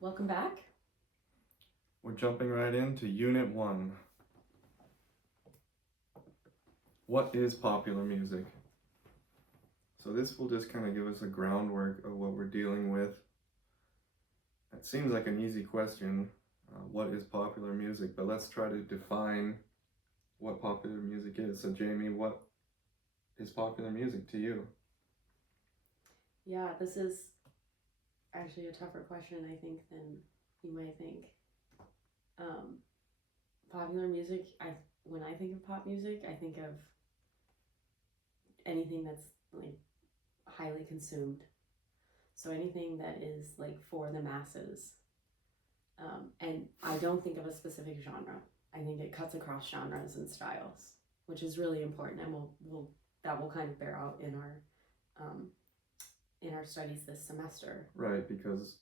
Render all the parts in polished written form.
Welcome back. We're jumping right into Unit 1. What is popular music? So this will just kind of give us a groundwork of what we're dealing with. It seems like an easy question, what is popular music? But let's try to define what popular music is. So Jamie, what is popular music to you? Yeah, this is actually a tougher question, I think, than you might think. Popular music, when I think of pop music, I think of anything that's like highly consumed. So anything that is like for the masses. And I don't think of a specific genre. I think it cuts across genres and styles, which is really important, and that will kind of bear out um, in our studies this semester. Right, because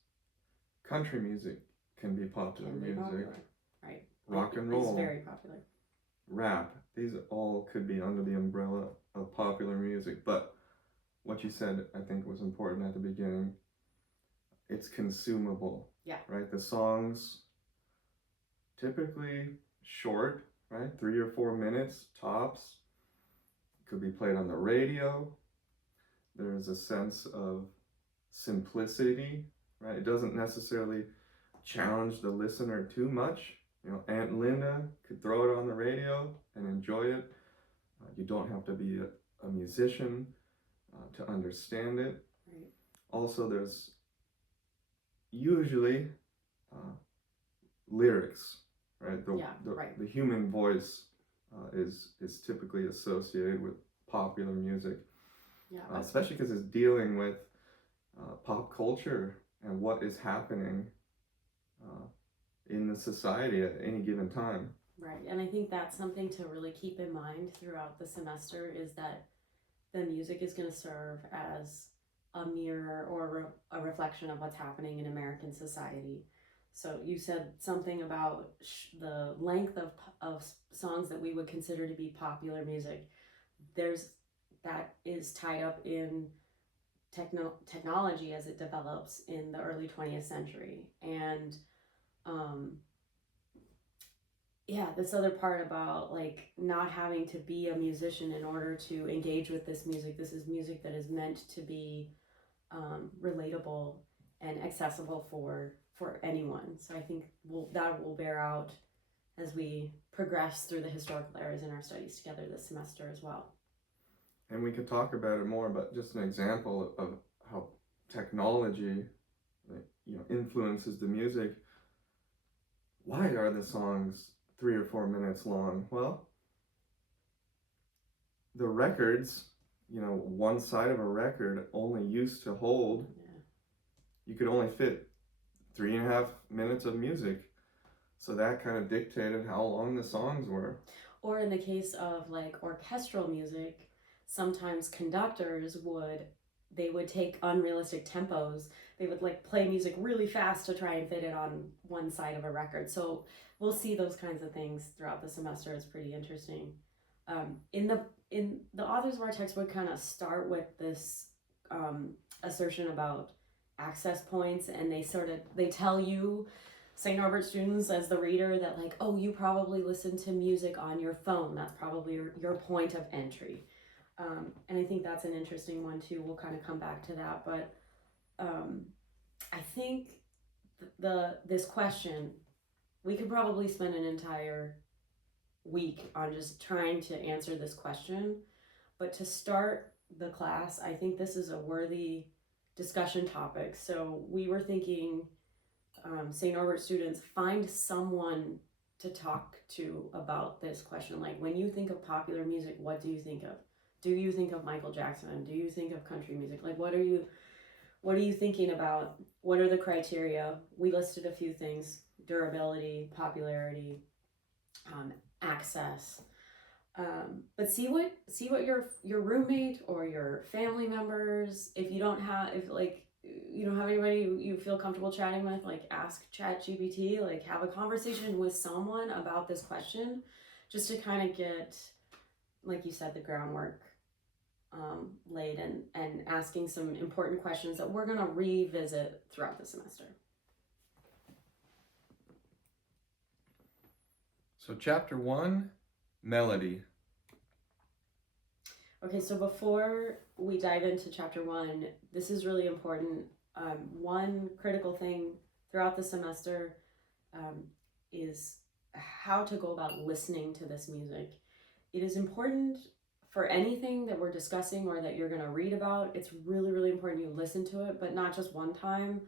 country music can be popular music. Popular. Right. Rock and roll. It's very popular. Rap. These all could be under the umbrella of popular music. But what you said, I think, was important at the beginning. It's consumable. Yeah. Right? The songs typically short, right? 3 or 4 minutes tops. Could be played on the radio. There's a sense of simplicity, right? It doesn't necessarily challenge the listener too much. You know, Aunt Linda could throw it on the radio and enjoy it. You don't have to be a musician to understand it. Right. Also, there's usually lyrics, right? The human voice is typically associated with popular music. Yeah. Especially because it's dealing with pop culture and what is happening in the society at any given time. Right, and I think that's something to really keep in mind throughout the semester, is that the music is going to serve as a mirror or a reflection of what's happening in American society. So you said something about the length of songs that we would consider to be popular music. That is tied up in technology as it develops in the early 20th century. And this other part about like not having to be a musician in order to engage with this music. This is music that is meant to be relatable and accessible for anyone. So I think that will bear out as we progress through the historical eras in our studies together this semester as well. And we could talk about it more, but just an example of how technology, influences the music. Why are the songs 3 or 4 minutes long? Well, the records, one side of a record only used to hold, you could only fit 3.5 minutes of music. So that kind of dictated how long the songs were. Or in the case of like orchestral music, sometimes conductors would take unrealistic tempos. They would like play music really fast to try and fit it on one side of a record. So we'll see those kinds of things throughout the semester. It's pretty interesting. In the authors of our textbook kind of start with this assertion about access points, and they tell you, St. Norbert students, as the reader, that like, oh, you probably listen to music on your phone. That's probably your point of entry. And I think that's an interesting one too. We'll kind of come back to that, but I think this question, we could probably spend an entire week on just trying to answer this question. But to start the class, I think this is a worthy discussion topic. So we were thinking, St. Norbert students, find someone to talk to about this question. Like, when you think of popular music, what do you think of? Do you think of Michael Jackson? Do you think of country music? Like, what are you thinking about? What are the criteria? We listed a few things: durability, popularity, access. But see what your roommate or your family members, if you don't have anybody you feel comfortable chatting with, like ask ChatGPT, like have a conversation with someone about this question, just to kind of get, like you said, the groundwork laid, and asking some important questions that we're going to revisit throughout the semester. So chapter 1, melody. Okay, so before we dive into chapter 1, this is really important. One critical thing throughout the semester is how to go about listening to this music. It is important for anything that we're discussing or that you're going to read about. It's really, really important you listen to it, but not just one time.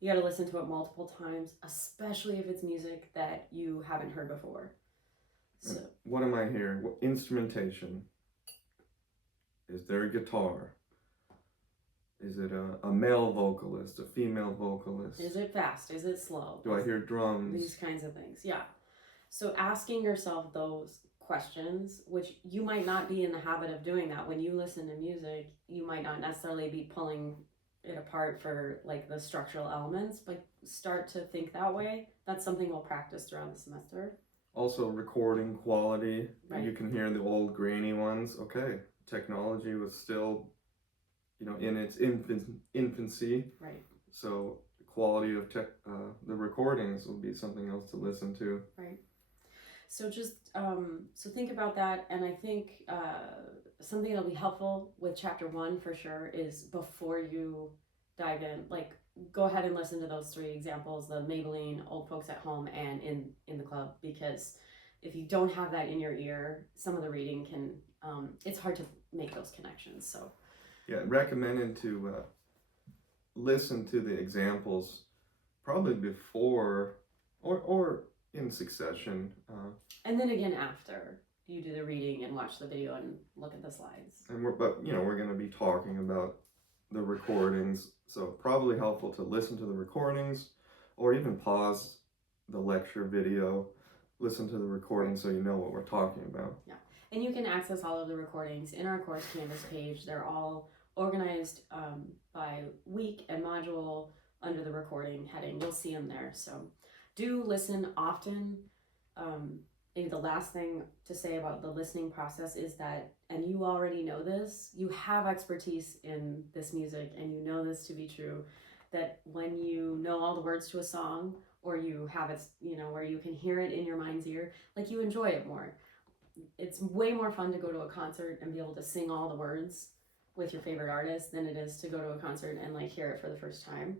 You got to listen to it multiple times, especially if it's music that you haven't heard before. So, what am I hearing? What instrumentation? Is there a guitar? Is it a male vocalist, a female vocalist? Is it fast? Is it slow? Do I hear drums? These kinds of things, yeah. So asking yourself those questions, which you might not be in the habit of doing that. When you listen to music, you might not necessarily be pulling it apart for like the structural elements, but start to think that way. That's something we'll practice throughout the semester. Also recording quality. Right. You can hear the old grainy ones. Okay, technology was still, in its infancy. Right. So the quality of the recordings will be something else to listen to. Right. So just so think about that, and I think something that'll be helpful with chapter 1 for sure is before you dive in, like go ahead and listen to those 3 examples: the Maybelline, Old Folks at Home, and in the Club. Because if you don't have that in your ear, some of the reading can it's hard to make those connections. So yeah, recommended to listen to the examples probably before or in succession. And then again after you do the reading and watch the video and look at the slides. And we're going to be talking about the recordings, so probably helpful to listen to the recordings or even pause the lecture video, listen to the recording so you know what we're talking about. Yeah, and you can access all of the recordings in our course Canvas page. They're all organized by week and module under the recording heading. You'll see them there. So do listen often. Maybe the last thing to say about the listening process is that, and you already know this, you have expertise in this music and you know this to be true, that when you know all the words to a song or you have it, where you can hear it in your mind's ear, like you enjoy it more. It's way more fun to go to a concert and be able to sing all the words with your favorite artist than it is to go to a concert and like hear it for the first time.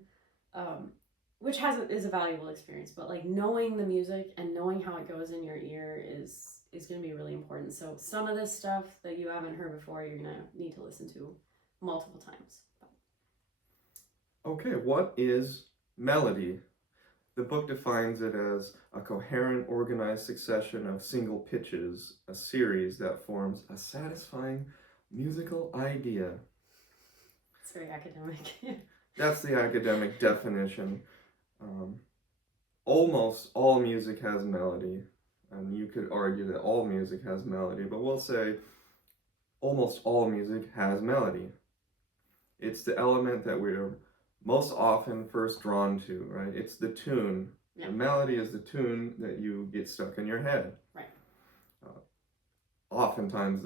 Which is a valuable experience, but like knowing the music and knowing how it goes in your ear is going to be really important. So some of this stuff that you haven't heard before, you're going to need to listen to multiple times. Okay, what is melody? The book defines it as a coherent, organized succession of single pitches, a series that forms a satisfying musical idea. It's very academic. That's the academic definition. Almost all music has melody, and you could argue that all music has melody, but we'll say almost all music has melody. It's the element that we're most often first drawn to, right? It's the tune. Yeah. The melody is the tune that you get stuck in your head. Right. Oftentimes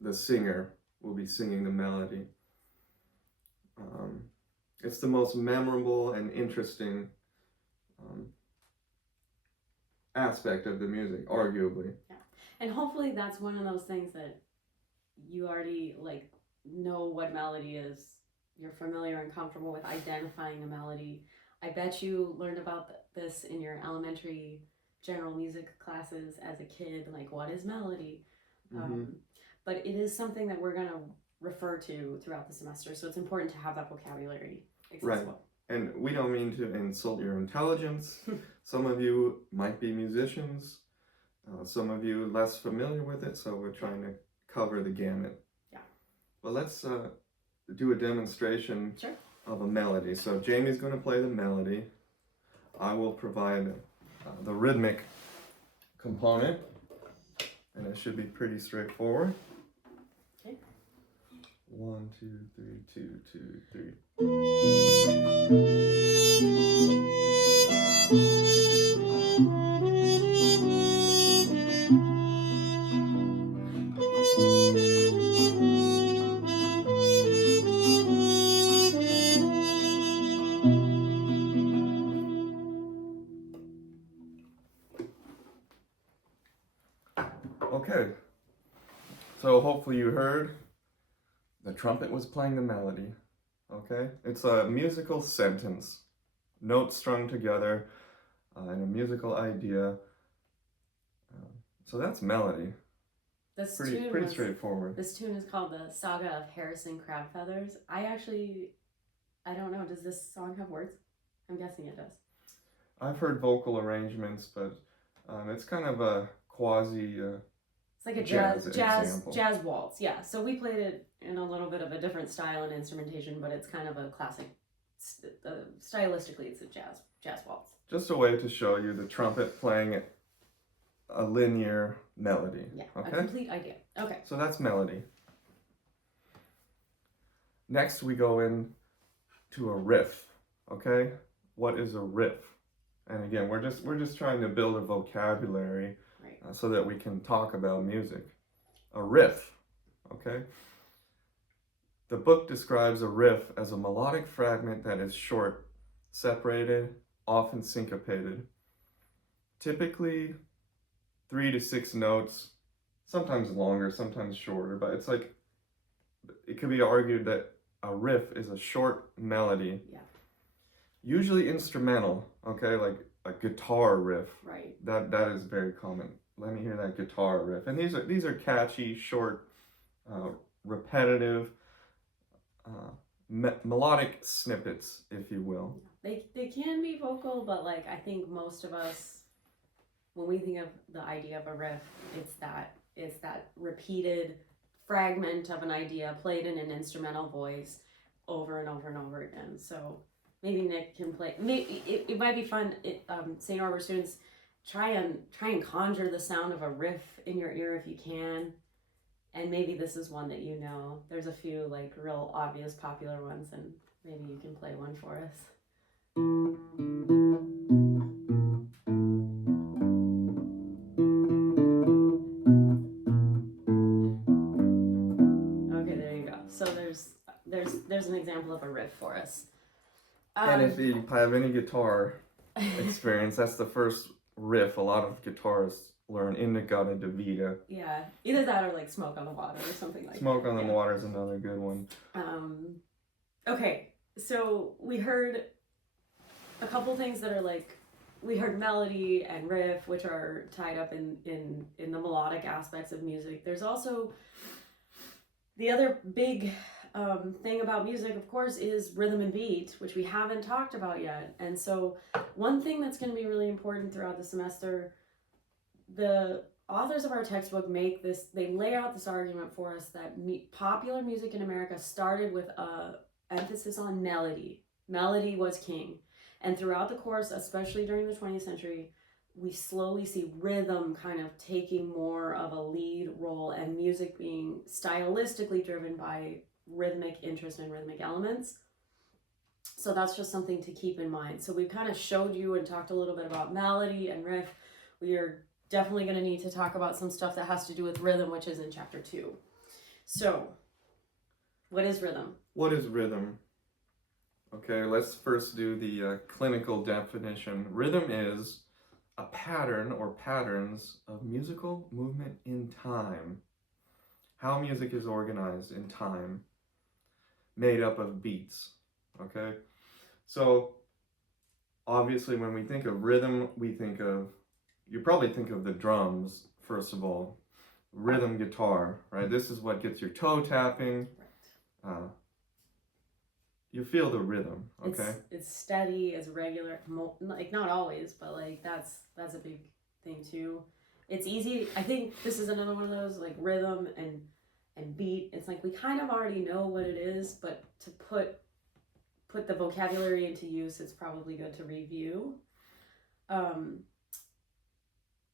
the singer will be singing the melody. It's the most memorable and interesting aspect of the music, arguably. Yeah. And hopefully that's one of those things that you already know what melody is. You're familiar and comfortable with identifying a melody. I bet you learned about this in your elementary general music classes as a kid, like what is melody? Mm-hmm. But it is something that we're going to refer to throughout the semester, so it's important to have that vocabulary accessible. Right. And we don't mean to insult your intelligence. Some of you might be musicians, some of you less familiar with it, so we're trying to cover the gamut. Yeah. Well, let's do a demonstration Sure. of a melody. So Jamie's going to play the melody. I will provide the rhythmic component, and it should be pretty straightforward. Okay. 1, 2, 3, 2, 2, 3. So hopefully you heard the trumpet was playing the melody. Okay? It's a musical sentence, notes strung together in a musical idea. So that's melody. This Pretty straightforward. This tune is called The Saga of Harrison Crabfeathers. I don't know, does this song have words? I'm guessing it does. I've heard vocal arrangements, but it's kind of a quasi it's like a jazz waltz, yeah. So we played it in a little bit of a different style and instrumentation, but it's kind of a classic. Stylistically, it's a jazz waltz. Just a way to show you the trumpet playing a linear melody. Yeah, okay? A complete idea. Okay. So that's melody. Next, we go in to a riff. Okay, what is a riff? And again, we're just trying to build a vocabulary, right, so that we can talk about music. A riff. Okay. The book describes a riff as a melodic fragment that is short, separated, often syncopated. Typically 3 to 6 notes, sometimes longer, sometimes shorter, but it's like, it could be argued that a riff is a short melody. Yeah. Usually instrumental, okay, like a guitar riff. Right. That is very common. Let me hear that guitar riff. And these are catchy, short, repetitive, melodic snippets, if you will. They can be vocal, but like I think most of us, when we think of the idea of a riff, it's that repeated fragment of an idea played in an instrumental voice over and over and over again. So maybe Nick can play. Maybe it might be fun. St. Norbert students, try and conjure the sound of a riff in your ear if you can. And maybe this is one that you know. There's a few like real obvious popular ones, and maybe you can play one for us. Okay, there you go. So there's an example of a riff for us. And if you have any guitar experience, that's the first riff a lot of guitarists learn, In-A-Gadda-Da-Vida. Yeah, either that or like Smoke on the Water or something like Smoke on the Water is another good one. Okay, so we heard a couple things that are like, we heard melody and riff, which are tied up in the melodic aspects of music. There's also the other big thing about music, of course, is rhythm and beat, which we haven't talked about yet. And so one thing that's going to be really important throughout the semester, the authors of our textbook they lay out this argument for us that popular music in America started with a emphasis on melody. Melody was king. And throughout the course, especially during the 20th century, we slowly see rhythm kind of taking more of a lead role and music being stylistically driven by rhythmic interest and rhythmic elements. So that's just something to keep in mind. So we've kind of showed you and talked a little bit about melody and riff. We are definitely going to need to talk about some stuff that has to do with rhythm, which is in chapter 2. So, what is rhythm? What is rhythm? Okay, let's first do the clinical definition. Rhythm is a pattern or patterns of musical movement in time. How music is organized in time, made up of beats. Okay, so obviously when we think of rhythm, you probably think of the drums, first of all. Rhythm guitar, right? This is what gets your toe tapping. You feel the rhythm, okay? It's steady, it's regular, like not always, but like that's a big thing too. It's easy. I think this is another one of those, like rhythm and beat. It's like we kind of already know what it is, but to put the vocabulary into use, it's probably good to review.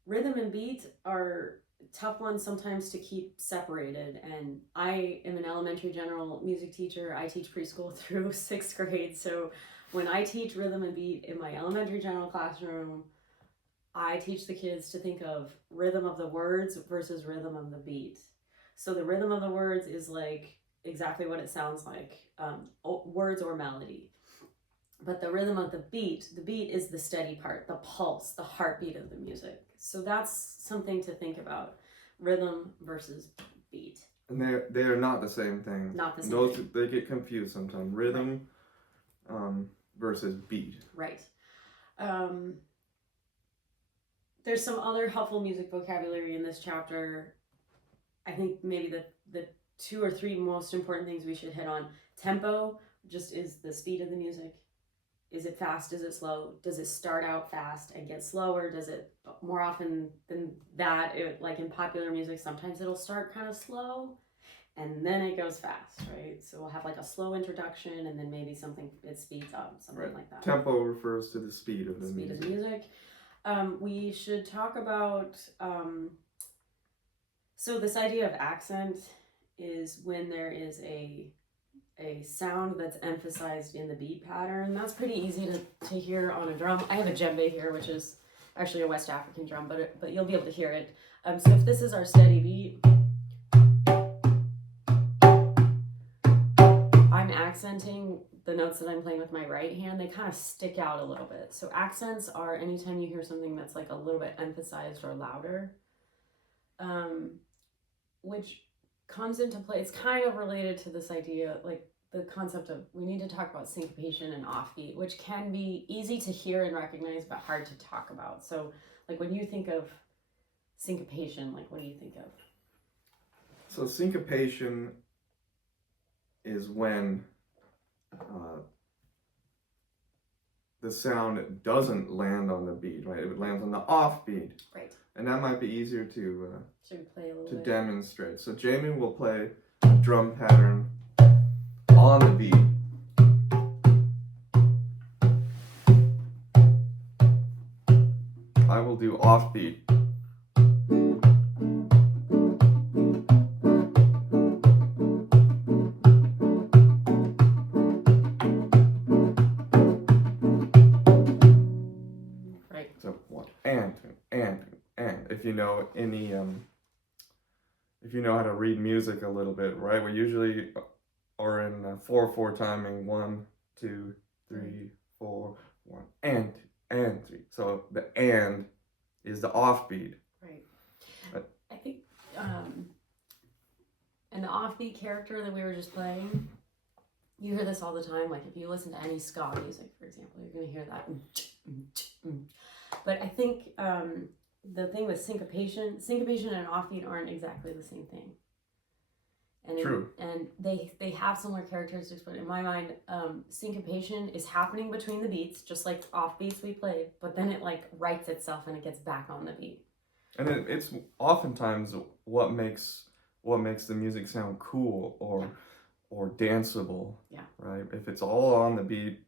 Rhythm and beat are tough ones sometimes to keep separated, and I am an elementary general music teacher. I teach preschool through 6th grade, so when I teach rhythm and beat in my elementary general classroom, I teach the kids to think of rhythm of the words versus rhythm of the beat. So the rhythm of the words is like exactly what it sounds like, words or melody. But the rhythm of the beat is the steady part, the pulse, the heartbeat of the music. So that's something to think about, rhythm versus beat. And they are not the same thing. Not the same Those thing. they get confused sometimes. Rhythm versus beat. Right. There's some other helpful music vocabulary in this chapter. I think maybe the 2 or 3 most important things we should hit on. Tempo just is the speed of the music. Is it fast? Is it slow? Does it start out fast and get slower? Does it, more often than that, like in popular music, sometimes it'll start kind of slow and then it goes fast, right? So we'll have like a slow introduction and then maybe something, it speeds up, something like that. Tempo refers to the speed of the Speed music. of music. We should talk about, so this idea of accent is when there is a sound that's emphasized in the beat pattern. That's pretty easy to hear on a drum. I have a djembe here, which is actually a West African drum, but you'll be able to hear it. So if this is our steady beat, I'm accenting the notes that I'm playing with my right hand. They kind of stick out a little bit. So accents are anytime you hear something that's like a little bit emphasized or louder, which comes into play. It's kind of related to this idea, like the concept of, we need to talk about syncopation and offbeat, which can be easy to hear and recognize but hard to talk about. So like when you think of syncopation, like what do you think of? So syncopation is when the sound doesn't land on the beat, right? It lands on the offbeat. Right. And that might be easier to Should we play a little to bit? demonstrate. So Jamie will play a drum pattern on the beat. I will do offbeat. Right. So one and if you know any if you know how to read music a little bit, right? We usually are in 4/4 timing. 1, 2, 3, 4, 1 and 3. So the and is the offbeat. Right. I think and the offbeat character that we were just playing, you hear this all the time. Like if you listen to any ska music, for example, you're going to hear that. But I think the thing with syncopation and offbeat aren't exactly the same thing. And True. And they have similar characteristics, but in my mind, syncopation is happening between the beats, just like offbeats we played, but then it like rights itself and it gets back on the beat. And it's oftentimes what makes the music sound cool or danceable. Yeah. Right? If it's all on the beat,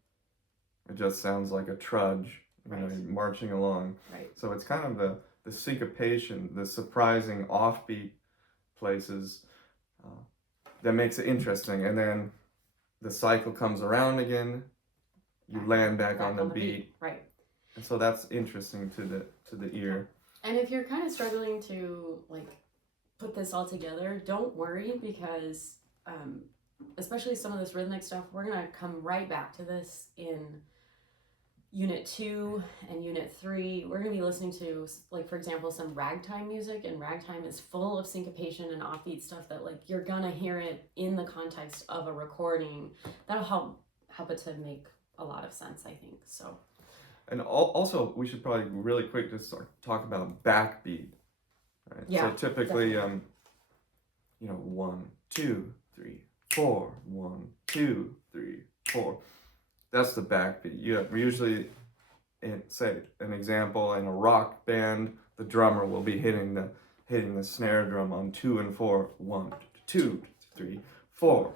it just sounds like a trudge, Right. marching along. Right. So it's kind of the syncopation, the surprising offbeat places that makes it interesting. And then the cycle comes around again, you land back on the beat. Right. And so that's interesting to the ear. And if you're kind of struggling to like put this all together, don't worry, because especially some of this rhythmic stuff, we're going to come right back to this in Unit 2 and Unit 3. We're going to be listening to, like, for example, some ragtime music, and ragtime is full of syncopation and offbeat stuff that, like, you're going to hear it in the context of a recording. That'll help it to make a lot of sense, I think. So. And also, we should probably really quick just talk about backbeat. Right? Yeah, so typically, 1, 2, 3, 4, 1, 2, 3, 4. That's the backbeat. Usually, say an example in a rock band, the drummer will be hitting the snare drum on 2 and 4. 1, 2, 3, 4.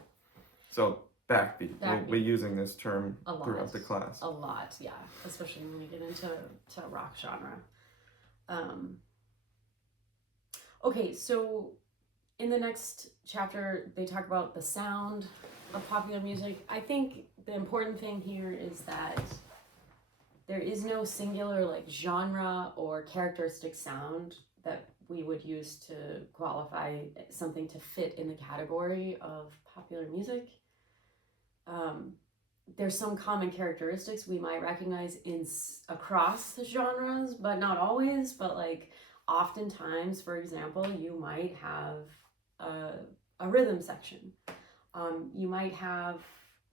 So backbeat. We'll be using this term throughout the class. A lot, yeah. Especially when we get into rock genre. Okay, so in the next chapter, they talk about the sound of popular music. I think the important thing here is that there is no singular like genre or characteristic sound that we would use to qualify something to fit in the category of popular music. There's some common characteristics we might recognize across genres, but not always. But like oftentimes, for example, you might have a rhythm section. You might have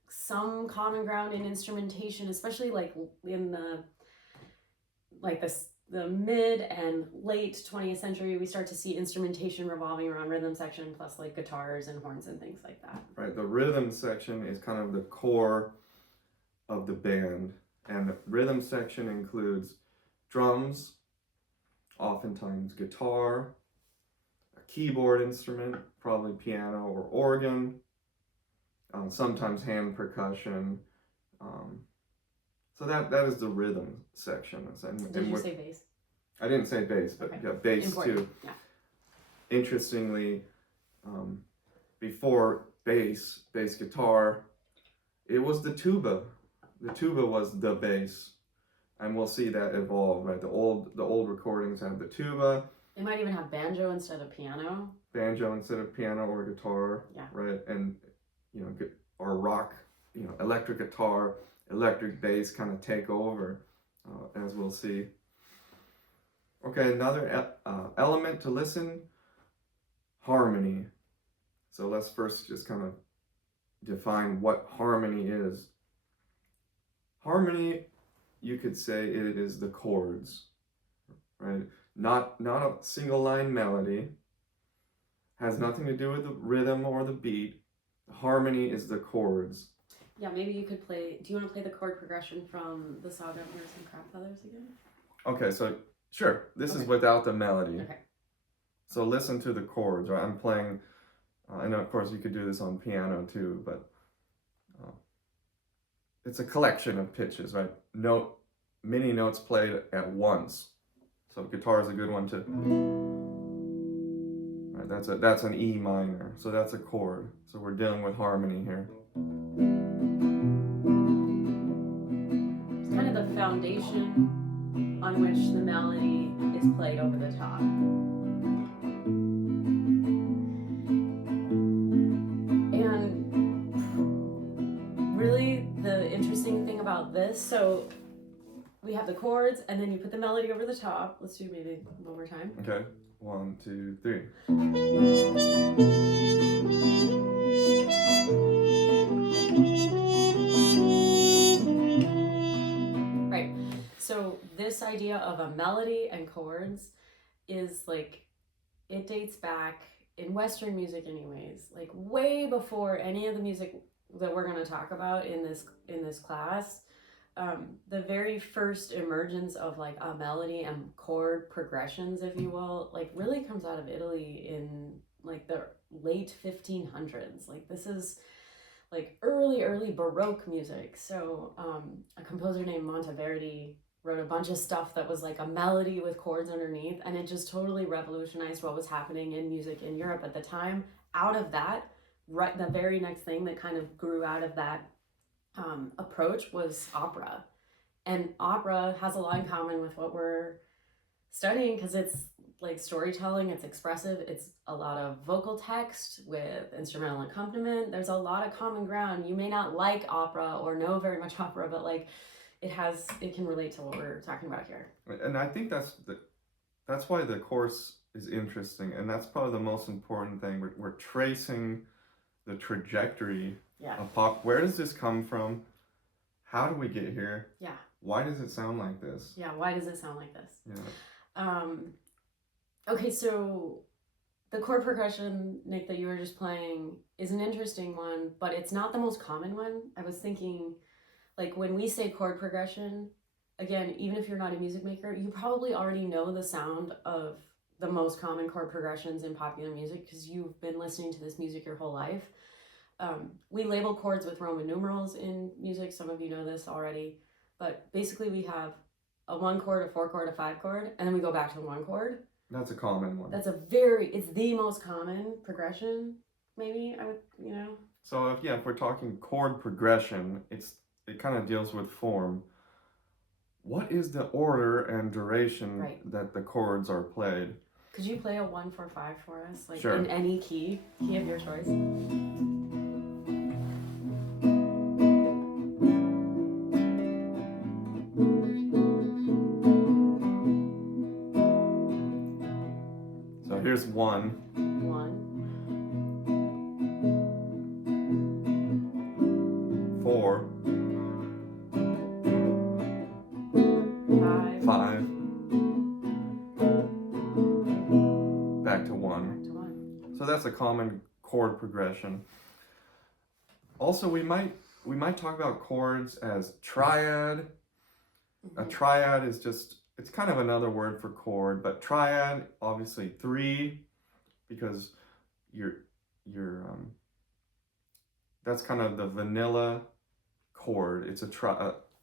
some common ground in instrumentation, especially like in the mid and late 20th century. We start to see instrumentation revolving around rhythm section plus like guitars and horns and things like that. Right, the rhythm section is kind of the core of the band, and the rhythm section includes drums, oftentimes guitar, a keyboard instrument, probably piano or organ, sometimes hand percussion. So that is the rhythm section. Did you say bass? I didn't say bass, but Okay. yeah, bass Important. too. Yeah. Interestingly, before bass guitar, it was the tuba. The tuba was the bass, and we'll see that evolve. Right, the old recordings have the tuba. It might even have banjo instead of piano. Banjo instead of piano or guitar. Yeah. Right, and or rock, electric guitar, electric bass kind of take over, as we'll see. Okay, another element to listen, harmony. So let's first just kind of define what harmony is. Harmony, you could say it is the chords, right? Not a single line melody, has nothing to do with the rhythm or the beat. Harmony is the chords. Yeah, maybe you could play. Do you want to play the chord progression from the Saga of Nurse and Crab Feathers again? Okay, so sure. This is Okay. without the melody. Okay. So listen to the chords, right? I'm playing, and of course you could do this on piano too, but it's a collection of pitches, right? Many notes played at once. So guitar is a good one too. Right, that's an E minor, so that's a chord. So we're dealing with harmony here. It's kind of the foundation on which the melody is played over the top. And really the interesting thing about this, so we have the chords and then you put the melody over the top. Let's do maybe one more time. Okay, 1, 2, 3. Right. So this idea of a melody and chords is like, it dates back in Western music anyways, like way before any of the music that we're going to talk about in this class. The very first emergence of like a melody and chord progressions, if you will, like really comes out of Italy in like the late 1500s. Like this is like early Baroque music. So a composer named Monteverdi wrote a bunch of stuff that was like a melody with chords underneath, and it just totally revolutionized what was happening in music in Europe at the time. Out of that, right, the very next thing that kind of grew out of that approach was opera. And opera has a lot in common with what we're studying because it's like storytelling, it's expressive, it's a lot of vocal text with instrumental accompaniment. There's a lot of common ground. You may not like opera or know very much opera, but like it can relate to what we're talking about here. And I think that's why the course is interesting, and that's probably the most important thing. We're tracing the trajectory of pop. Where does this come from? How do we get here? Yeah. Why does it sound like this? Yeah, why does it sound like this? Yeah. Okay, so the chord progression, Nick, that you were just playing is an interesting one, but it's not the most common one. I was thinking, like, when we say chord progression, again, even if you're not a music maker, you probably already know the sound of the most common chord progressions in popular music because you've been listening to this music your whole life. We label chords with Roman numerals in music. Some of you know this already, but basically we have a 1 chord, a 4 chord, a 5 chord, and then we go back to the 1 chord. That's a common one. It's the most common progression, maybe, I would, So if we're talking chord progression, it kind of deals with form. What is the order and duration that the chords are played? Could you play a 1, 4, 5 for us? Like sure. In any key of your choice? So here's 1. 1. So that's a common chord progression. Also, we might talk about chords as triad. A triad is just, it's kind of another word for chord, but triad, obviously 3, because that's kind of the vanilla chord. It's a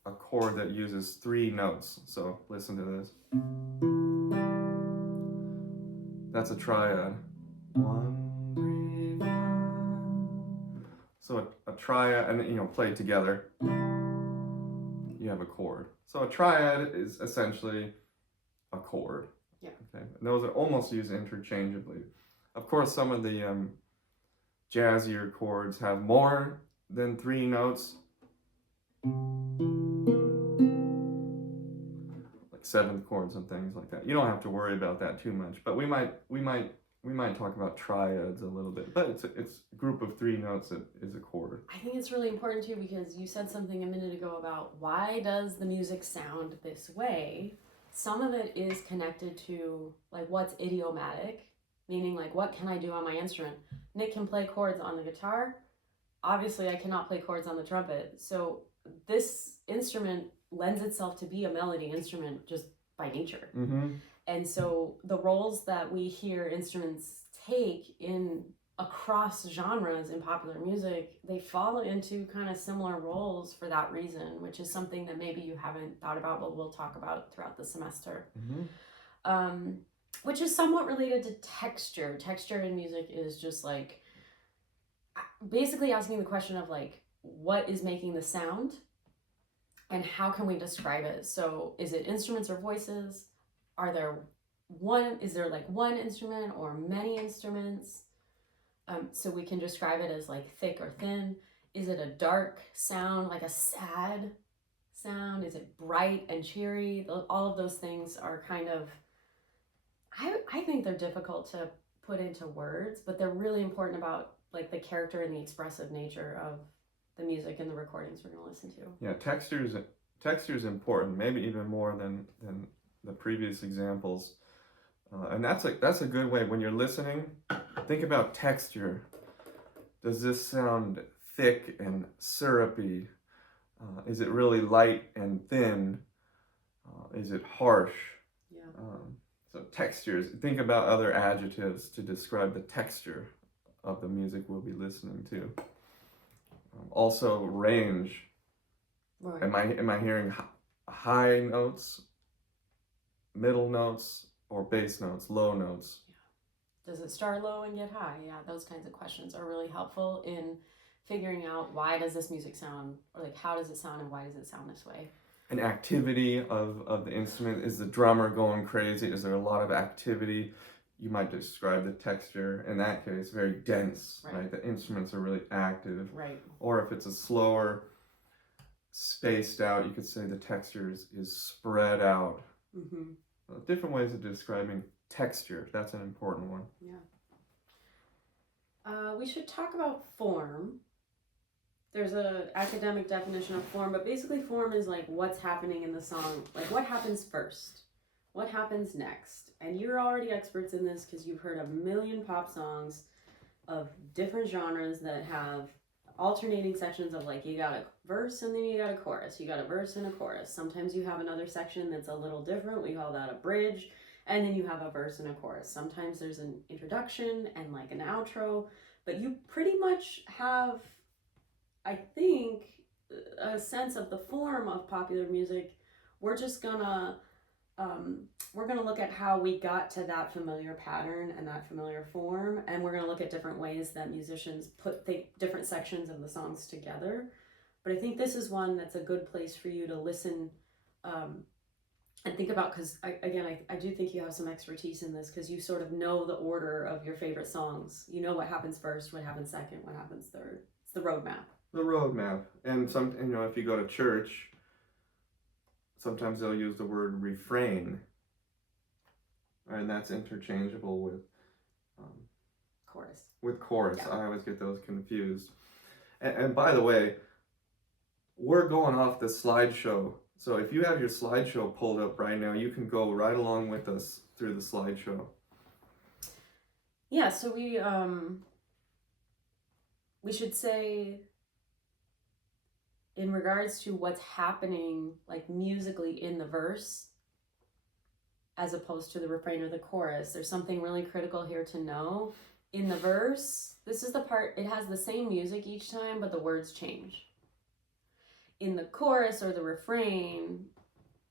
chord that uses 3 notes. So listen to this. That's a triad. 1, 3, 5. So a triad, and played together, you have a chord. So a triad is essentially a chord. Yeah. Okay. And those are almost used interchangeably. Of course, some of the jazzier chords have more than 3 notes, like 7th chords and things like that. You don't have to worry about that too much, but we might talk about triads a little bit. But it's a group of 3 notes that is a chord. I think it's really important too, because you said something a minute ago about why does the music sound this way. Some of it is connected to like what's idiomatic, meaning like what can I do on my instrument. Nick can play chords on the guitar. Obviously, I cannot play chords on the trumpet. So this instrument lends itself to be a melody instrument just by nature. Mm-hmm. And so the roles that we hear instruments take in across genres in popular music, they fall into kind of similar roles for that reason, which is something that maybe you haven't thought about, but we'll talk about throughout the semester. Mm-hmm. Which is somewhat related to texture. Texture in music is just like basically asking the question of like, what is making the sound and how can we describe it? So is it instruments or voices? Is there like one instrument or many instruments? So we can describe it as like thick or thin. Is it a dark sound, like a sad sound? Is it bright and cheery? All of those things are kind of, I think they're difficult to put into words, but they're really important about like the character and the expressive nature of the music and the recordings we're going to listen to. Yeah, texture's important, maybe even more than the previous examples. And that's a good way when you're listening. Think about texture. Does this sound thick and syrupy? Is it really light and thin? Is it harsh? Yeah. So textures. Think about other adjectives to describe the texture of the music we'll be listening to. Also, range. Right. Am I hearing high notes, middle notes, or bass notes, low notes? Yeah. Does it start low and get high? Yeah, those kinds of questions are really helpful in figuring out why does this music sound, or like how does it sound and why does it sound this way? An activity of the instrument. Is the drummer going crazy? Is there a lot of activity? You might describe the texture, in that case, very dense, right? The instruments are really active. Right. Or if it's a slower, spaced out, you could say the texture is spread out. Mm-hmm. Different ways of describing texture. That's an important one. Yeah. We should talk about form. There's an academic definition of form, but basically form is like what's happening in the song. Like what happens first? What happens next? And you're already experts in this because you've heard a million pop songs of different genres that have alternating sections of like you got a verse and then you got a chorus. You got a verse and a chorus. Sometimes you have another section that's a little different. We call that a bridge. And then you have a verse and a chorus. Sometimes there's an introduction and like an outro. But you pretty much have, I think, a sense of the form of popular music. We're just gonna look at how we got to that familiar pattern and that familiar form, and we're gonna look at different ways that musicians put different sections of the songs together. But I think this is one that's a good place for you to listen and think about, because I do think you have some expertise in this, because you sort of know the order of your favorite songs. You know what happens first, what happens second, what happens third. It's the roadmap. The roadmap. And if you go to church, sometimes they'll use the word refrain, and that's interchangeable with chorus. With chorus. Yeah. I always get those confused. And by the way, we're going off the slideshow. So if you have your slideshow pulled up right now, you can go right along with us through the slideshow. Yeah, so we should say, in regards to what's happening like musically in the verse as opposed to the refrain or the chorus, there's something really critical here to know. In the verse, this is the part, it has the same music each time, but the words change. In the chorus or the refrain,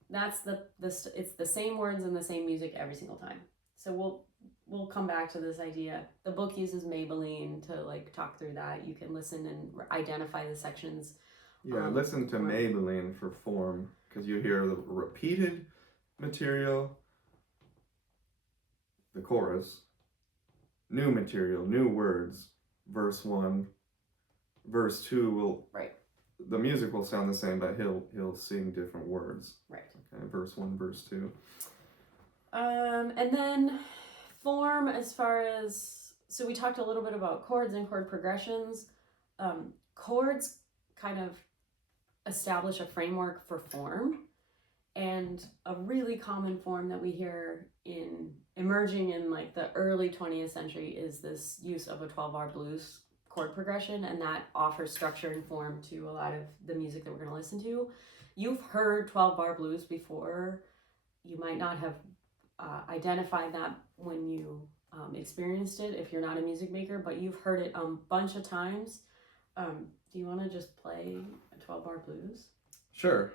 that's it's the same words and the same music every single time. So we'll come back to this idea. The book uses Maybelline to like talk through that. You can listen and identify the sections. Yeah, listen to Maybelline for form, because you hear the repeated material, the chorus, new material, new words, verse 1, verse 2 will, right, the music will sound the same, but he'll sing different words. Right. Okay, verse 1, verse 2. And then form, as far as, so we talked a little bit about chords and chord progressions. Chords kind of establish a framework for form, and a really common form that we hear in emerging in like the early 20th century is this use of a 12-bar blues chord progression, and that offers structure and form to a lot of the music that we're going to listen to. You've heard 12-bar blues before. You might not have identified that when you experienced it if you're not a music maker, but you've heard it a bunch of times. Do you want to just play a 12-bar blues? Sure.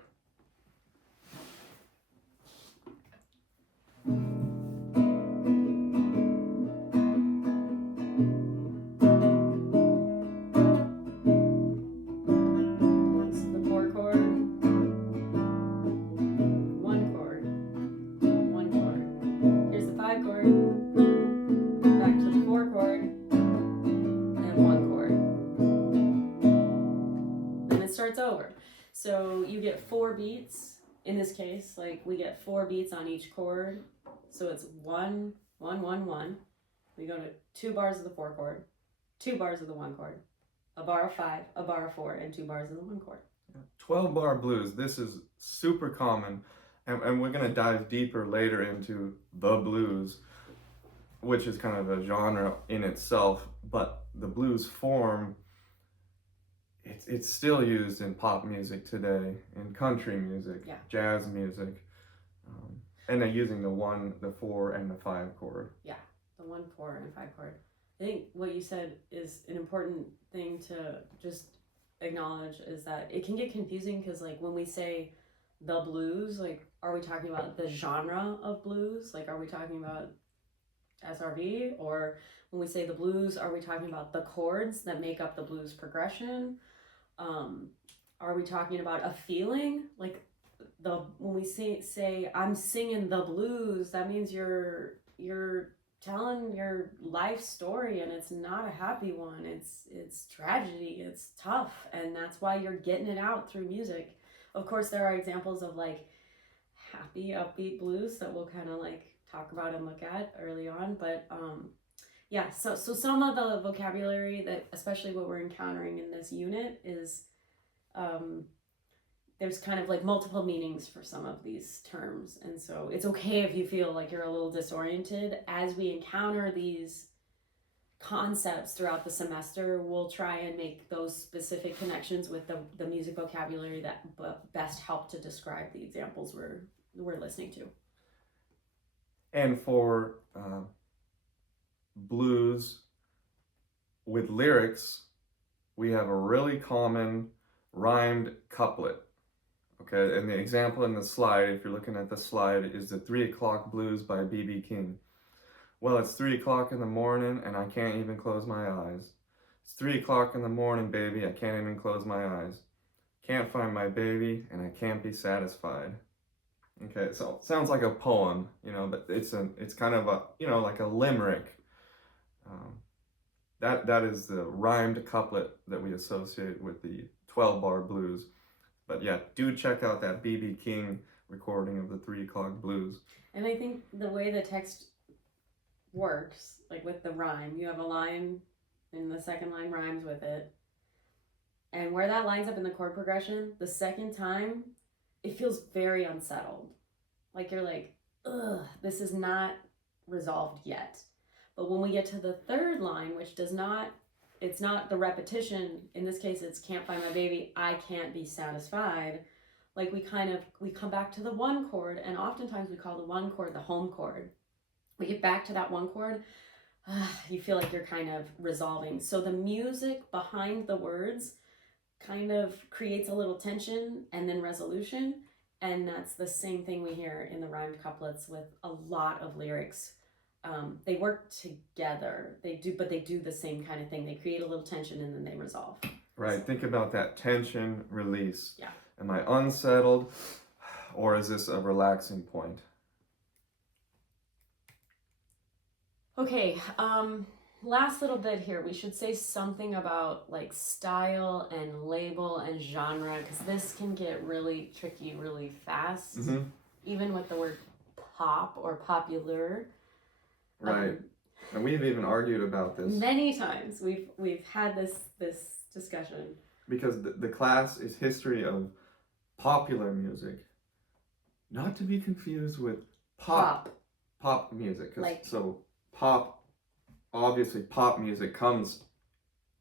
Over. So you get 4 beats. In this case, like we get 4 beats on each chord. So it's 1, 1, 1, 1. We go to 2 bars of the 4 chord, 2 bars of the 1 chord, a bar of 5, a bar of 4, and 2 bars of the 1 chord. 12-bar blues. This is super common, and we're going to dive deeper later into the blues, which is kind of a genre in itself, but the blues form, it's still used in pop music today, in country music, jazz music, and they're using the 1, the 4, and the 5 chord. Yeah, the 1, 4, and 5 chord. I think what you said is an important thing to just acknowledge, is that it can get confusing, because like when we say the blues, like are we talking about the genre of blues? Like are we talking about SRV? Or when we say the blues, are we talking about the chords that make up the blues progression? Are we talking about a feeling? Like when we say I'm singing the blues, that means you're telling your life story, and it's not a happy one. It's tragedy, it's tough, and that's why you're getting it out through music. Of course, there are examples of like happy, upbeat blues that we'll kind of like talk about and look at early on, but yeah, so some of the vocabulary that, especially what we're encountering in this unit, is there's kind of like multiple meanings for some of these terms, and so it's okay if you feel like you're a little disoriented. As we encounter these concepts throughout the semester, we'll try and make those specific connections with the music vocabulary that best help to describe the examples we're listening to. And for blues with lyrics, we have a really common rhymed couplet. Okay, and the example in the slide, if you're looking at the slide, is the 3 O'Clock Blues by B.B. King. Well, it's 3 o'clock in the morning and I can't even close my eyes. It's 3 o'clock in the morning, baby, I can't even close my eyes. Can't find my baby and I can't be satisfied. Okay, so it sounds like a poem, but it's kind of a, like a limerick. That is the rhymed couplet that we associate with the 12-bar blues. But yeah, do check out that B.B. King recording of the 3 O'Clock Blues. And I think the way the text works, like with the rhyme, you have a line and the second line rhymes with it. And where that lines up in the chord progression, the second time, it feels very unsettled. Like you're like, ugh, this is not resolved yet. But when we get to the third line, which does not, it's not the repetition, in this case it's can't find my baby, I can't be satisfied. Like we come back to the one chord, and oftentimes we call the one chord the home chord. We get back to that one chord, you feel like you're kind of resolving. So the music behind the words kind of creates a little tension and then resolution. And that's the same thing we hear in the rhymed couplets with a lot of lyrics. They work together. They do the same kind of thing. They create a little tension and then they resolve. Right. Think about that tension release. Yeah. Am I unsettled, or is this a relaxing point? Okay, last little bit here. We should say something about like style and label and genre, because this can get really tricky really fast, even with the word pop or popular. Right. And we've even argued about this many times. We've had this discussion. Because the class is history of popular music, not to be confused with pop music. Like, so pop, obviously pop music comes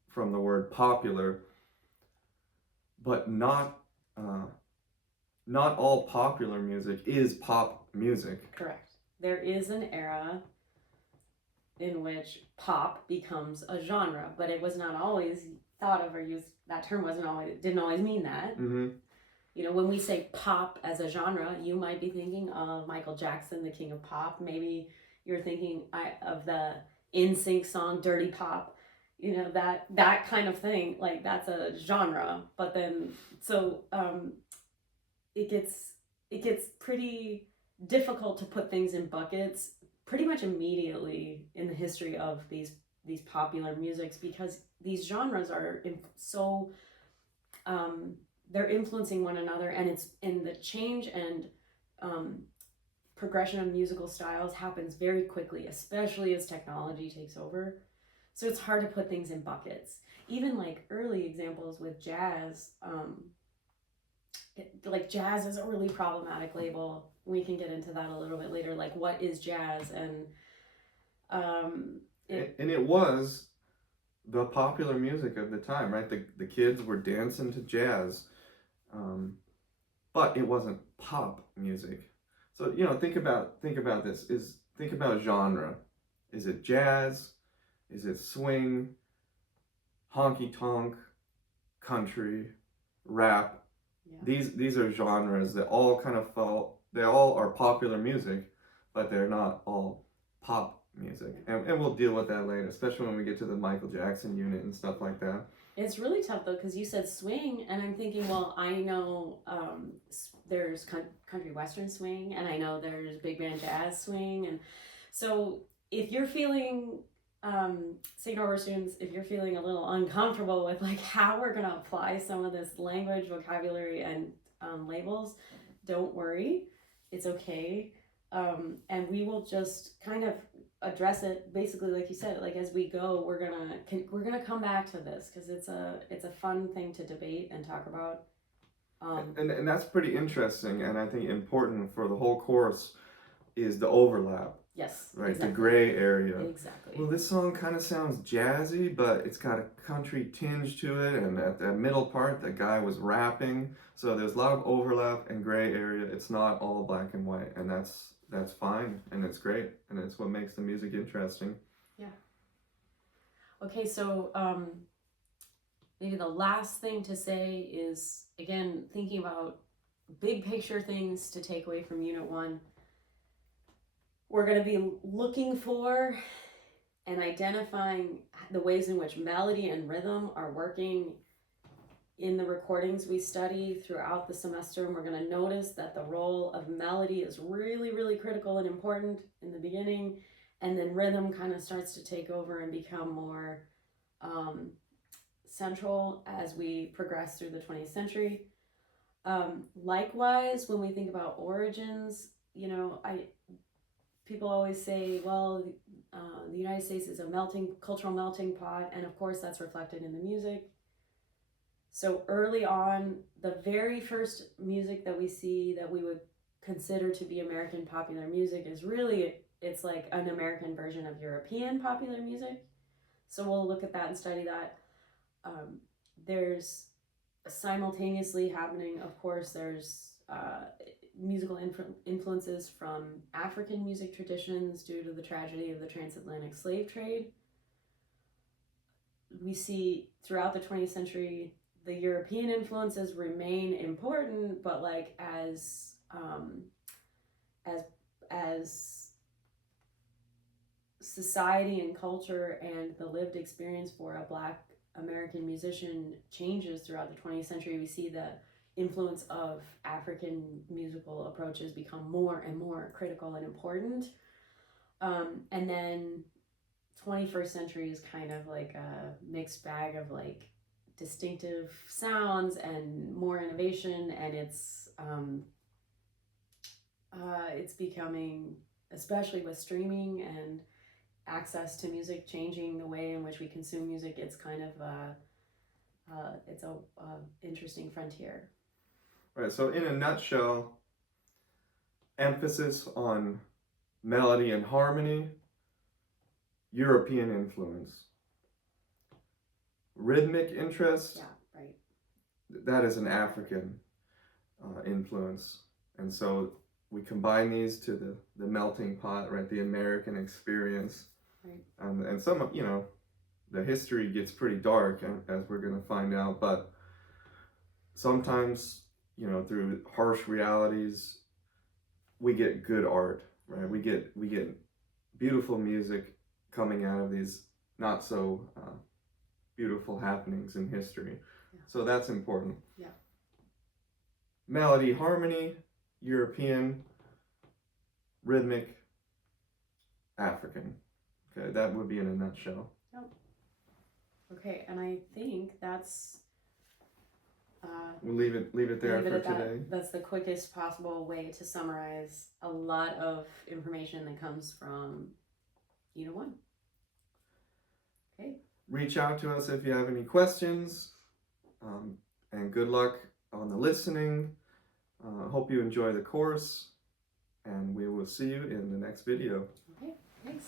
from the word popular, but not all popular music is pop music. Correct. There is an era in which pop becomes a genre, but it was not always thought of or used. That term didn't always mean that. You know, when we say pop as a genre, you might be thinking of Michael Jackson, the king of pop. Maybe you're thinking of the NSYNC song Dirty Pop. You know, that kind of thing. Like, that's a genre. But then, so it gets pretty difficult to put things in buckets pretty much immediately in the history of these popular musics, because these genres are so they're influencing one another, and it's in the change and progression of musical styles happens very quickly, especially as technology takes over. So it's hard to put things in buckets. Even like early examples with jazz, like jazz is a really problematic label. We can get into that a little bit later. Like, what is jazz? And it was the popular music of the time, right? The kids were dancing to jazz, but it wasn't pop music. So, you know, think about this. Think about genre. Is it jazz? Is it swing? Honky tonk? Country? Rap? Yeah. These are genres that all kind of they all are popular music, but they're not all pop music. And we'll deal with that later, especially when we get to the Michael Jackson unit and stuff like that. It's really tough though, because you said swing, and I'm thinking, well, I know there's country western swing, and I know there's big band jazz swing, and so if you're feeling St. Norbert students, if you're feeling a little uncomfortable with like how we're gonna apply some of this language, vocabulary, and labels, don't worry, it's okay, and we will just kind of address it basically like you said. Like, as we go, we're gonna come back to this, because it's a fun thing to debate and talk about. And that's pretty interesting, and I think important for the whole course is the overlap. Yes. Right, exactly. The gray area. Exactly. Well, this song kind of sounds jazzy, but it's got a country tinge to it, and at that middle part, the guy was rapping. So there's a lot of overlap and gray area. It's not all black and white, and that's fine, and it's great, and it's what makes the music interesting. Yeah. Okay, so maybe the last thing to say is, again, thinking about big picture things to take away from Unit 1. We're going to be looking for and identifying the ways in which melody and rhythm are working in the recordings we study throughout the semester. And we're going to notice that the role of melody is really, really critical and important in the beginning. And then rhythm kind of starts to take over and become more central as we progress through the 20th century. Likewise, when we think about origins, you know, people always say, well, the United States is a cultural melting pot, and of course that's reflected in the music. So early on, the very first music that we see that we would consider to be American popular music is really it's like an American version of European popular music. So we'll look at that and study that. There's simultaneously happening, of course, there's musical influences from African music traditions due to the tragedy of the transatlantic slave trade. We see throughout the 20th century the European influences remain important, but like as society and culture and the lived experience for a Black American musician changes throughout the 20th century, we see the influence of African musical approaches become more and more critical and important. And then 21st century is kind of like a mixed bag of like distinctive sounds and more innovation, and it's becoming, especially with streaming and access to music changing the way in which we consume music, it's kind of it's a interesting frontier. Right, so in a nutshell, emphasis on melody and harmony, European influence. Rhythmic interest, yeah, right, that is an African influence. And so we combine these to the melting pot, right, the American experience. right. And some of, the history gets pretty dark, as we're going to find out, but sometimes, through harsh realities, we get good art, right? We get beautiful music coming out of these not so beautiful happenings in history. Yeah. So that's important. Yeah. Melody, harmony, European, rhythmic, African. Okay, that would be in a nutshell. Yep. Okay, and I think that's We'll leave it there for today. That's the quickest possible way to summarize a lot of information that comes from Unit 1. Okay. Reach out to us if you have any questions, and good luck on the listening. Hope you enjoy the course, and we will see you in the next video. Okay.